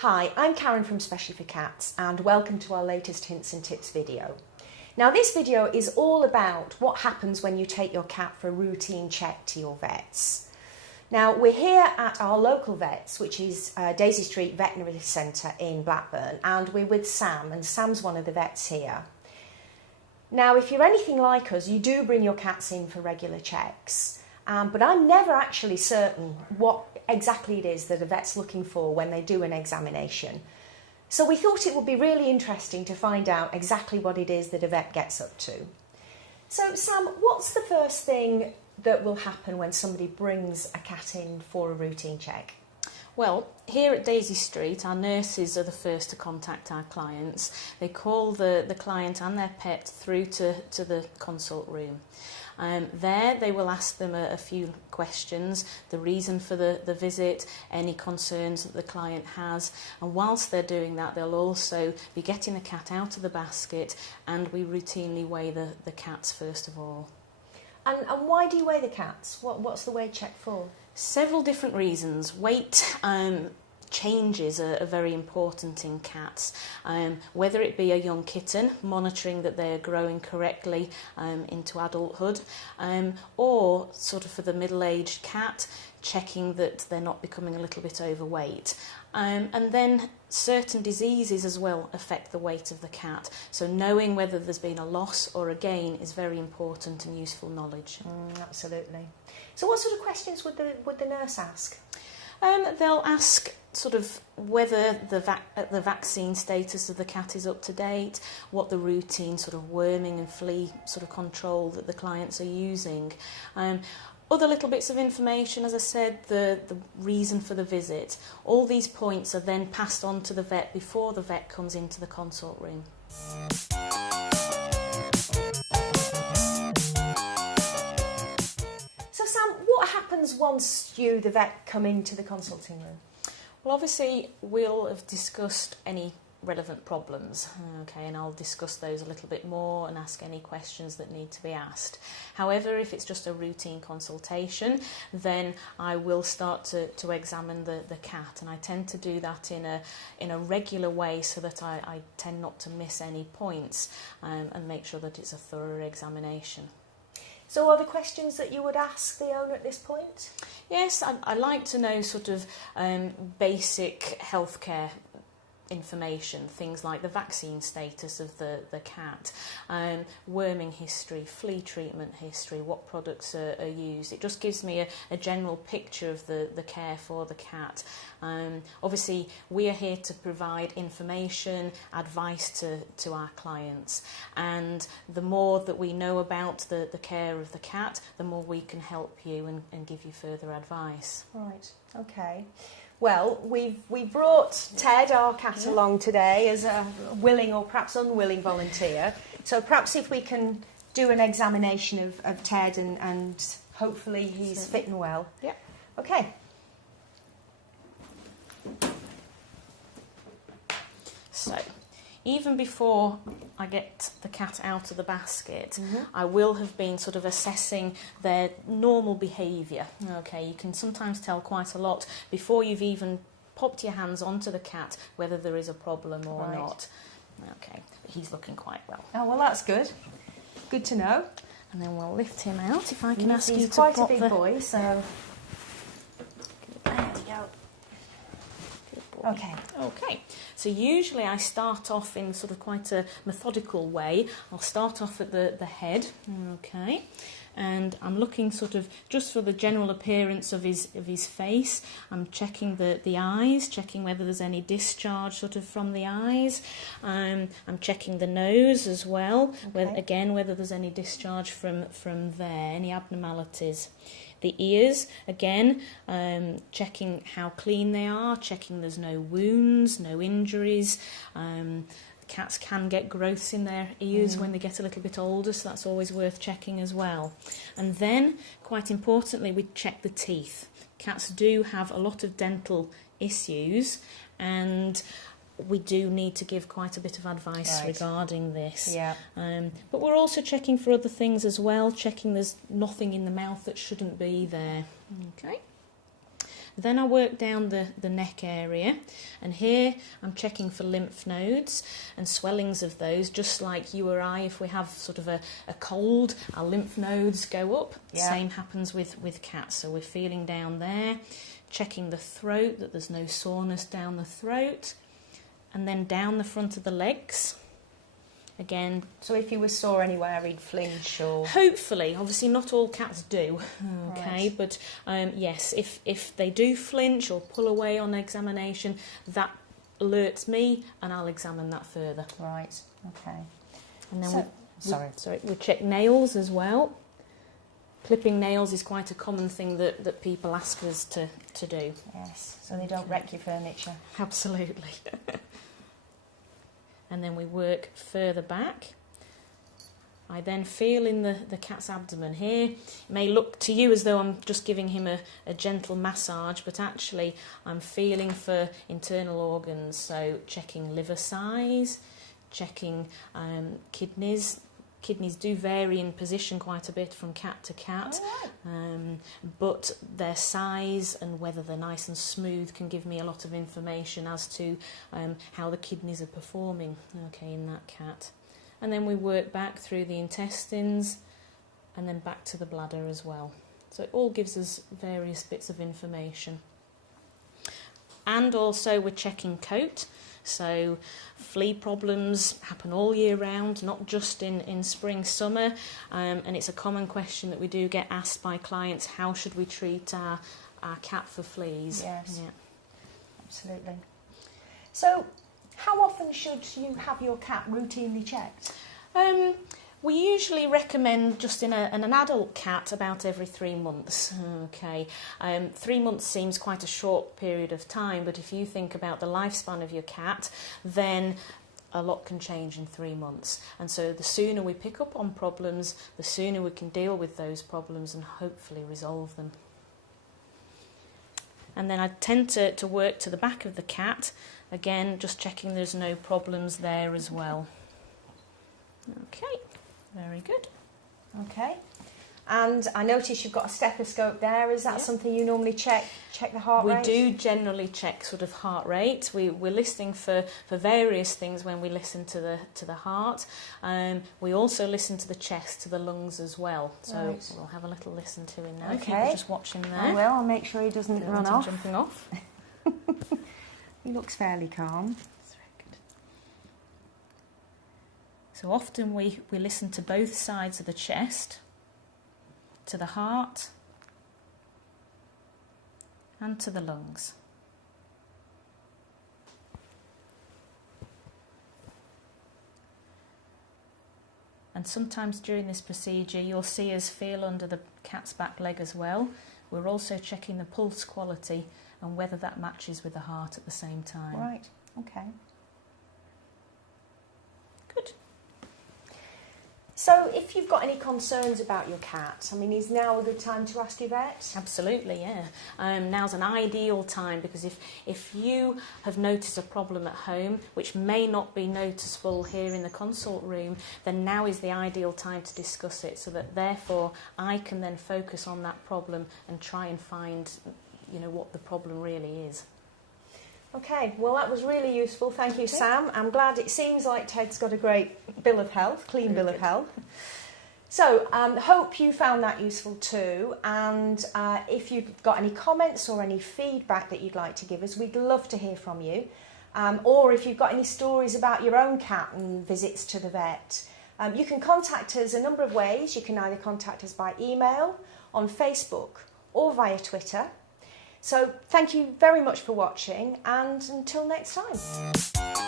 Hi, I'm Karen from Specially for Cats and welcome to our latest Hints and Tips video. Now this video is all about what happens when you take your cat for a routine check to your vets. Now we're here at our local vets, which is Daisy Street Veterinary Centre in Blackburn, and we're with Sam, and Sam's one of the vets here. Now if you're anything like us, you do bring your cats in for regular checks, but I'm never actually certain what exactly it is that a vet's looking for when they do an examination. So we thought it would be really interesting to find out exactly what it is that a vet gets up to. So Sam, what's the first thing that will happen when somebody brings a cat in for a routine check? Well, here at Daisy Street, our nurses are the first to contact our clients. They call the client and their pet through to the consult room. There they will ask them a few questions, the reason for the visit, any concerns that the client has, and whilst they're doing that they'll also be getting the cat out of the basket, and we routinely weigh the cats first of all. And why do you weigh the cats? What's the weight check for? Several different reasons. Weight changes are very important in cats, whether it be a young kitten, monitoring that they are growing correctly into adulthood, or sort of for the middle-aged cat, checking that they're not becoming a little bit overweight. And then certain diseases as well affect the weight of the cat, so knowing whether there's been a loss or a gain is very important and useful knowledge. Absolutely. So what sort of questions would the nurse ask? They'll ask sort of whether the vaccine status of the cat is up to date, what the routine sort of worming and flea sort of control that the clients are using. Other little bits of information, as I said, the reason for the visit. All these points are then passed on to the vet before the vet comes into the consult room. So Sam, what happens once you, the vet, come into the consulting room? Well, obviously we'll have discussed any relevant problems, okay, and I'll discuss those a little bit more and ask any questions that need to be asked. However, if it's just a routine consultation, then I will start to examine the cat, and I tend to do that in a regular way so that I tend not to miss any points, and make sure that it's a thorough examination. So are there questions that you would ask the owner at this point? Yes, I like to know sort of basic healthcare information, things like the vaccine status of the cat, worming history, flea treatment history, what products are used. It just gives me a general picture of the care for the cat. Obviously we are here to provide information, advice to our clients, and the more that we know about the care of the cat, the more we can help you and give you further advice. Right, okay. Well, we've brought Ted, our cat, along today as a willing or perhaps unwilling volunteer. So perhaps if we can do an examination of Ted and hopefully he's fit and well. Yeah. Okay. So, even before I get the cat out of the basket, I will have been sort of assessing their normal behaviour. Okay, you can sometimes tell quite a lot before you've even popped your hands onto the cat whether there is a problem or not. Okay, but he's looking quite well. Oh, well, that's good. Good to know. And then we'll lift him out. If I can ask you to He's quite a pop big boy, so... There you go. Okay. Okay, so usually I start off in sort of quite a methodical way. I'll start off at the head, okay, and I'm looking sort of just for the general appearance of his face. I'm checking the eyes, checking whether there's any discharge sort of from the eyes. I'm checking the nose as well, whether there's any discharge from there, any abnormalities. The ears, again, checking how clean they are, checking there's no wounds, no injuries. Cats can get growths in their ears when they get a little bit older, so that's always worth checking as well. And then, quite importantly, we check the teeth. Cats do have a lot of dental issues, and we do need to give quite a bit of advice regarding this. Yeah. But we're also checking for other things as well, checking there's nothing in the mouth that shouldn't be there. Okay. Then I work down the neck area, and here I'm checking for lymph nodes and swellings of those, just like you or I, if we have sort of a cold, our lymph nodes go up. Yeah. Same happens with cats, so we're feeling down there, checking the throat, that there's no soreness down the throat, and then down the front of the legs. Again, so if you were sore anywhere, he'd flinch or... Hopefully, obviously not all cats do, okay, Right. but yes, if they do flinch or pull away on examination, that alerts me and I'll examine that further. Right, okay. And then So, we check nails as well. Clipping nails is quite a common thing that people ask us to do. Yes, so they don't wreck your furniture. Absolutely. And then we work further back. I then feel in the cat's abdomen here. It may look to you as though I'm just giving him a gentle massage, but actually I'm feeling for internal organs, so checking liver size, checking kidneys. Kidneys do vary in position quite a bit from cat to cat, but their size and whether they're nice and smooth can give me a lot of information as to how the kidneys are performing, okay, in that cat. And then we work back through the intestines and then back to the bladder as well. So it all gives us various bits of information. And also we're checking coat. So flea problems happen all year round, not just in spring, summer, and it's a common question that we do get asked by clients: how should we treat our cat for fleas? Yes, yeah. Absolutely. So how often should you have your cat routinely checked? We usually recommend just in an adult cat about every 3 months. Okay, 3 months seems quite a short period of time, but if you think about the lifespan of your cat, then a lot can change in 3 months. And so the sooner we pick up on problems, the sooner we can deal with those problems and hopefully resolve them. And then I tend to work to the back of the cat, again just checking there's no problems there as well. Okay. Very good. Okay. And I notice you've got a stethoscope there. Is that something you normally check the heart rate? We do generally check sort of heart rate. We're listening for various things when we listen to the heart. We also listen to the chest, to the lungs as well. So right. We'll have a little listen to him now. Okay. If you can just watch him there. I will. I'll make sure he doesn't run off. Jumping off. He looks fairly calm. So often we listen to both sides of the chest, to the heart and to the lungs. And sometimes during this procedure you'll see us feel under the cat's back leg as well. We're also checking the pulse quality and whether that matches with the heart at the same time. Right, okay. Good. So if you've got any concerns about your cat, I mean, is now a good time to ask your vet? Absolutely, yeah. Now's an ideal time because if you have noticed a problem at home, which may not be noticeable here in the consult room, then now is the ideal time to discuss it so that therefore I can then focus on that problem and try and find, what the problem really is. Okay, well that was really useful. Thank you, Sam. I'm glad it seems like Ted's got a great bill of health, clean bill of health. So, hope you found that useful too. And if you've got any comments or any feedback that you'd like to give us, we'd love to hear from you. Or if you've got any stories about your own cat and visits to the vet, you can contact us a number of ways. You can either contact us by email, on Facebook, or via Twitter. So thank you very much for watching, and until next time.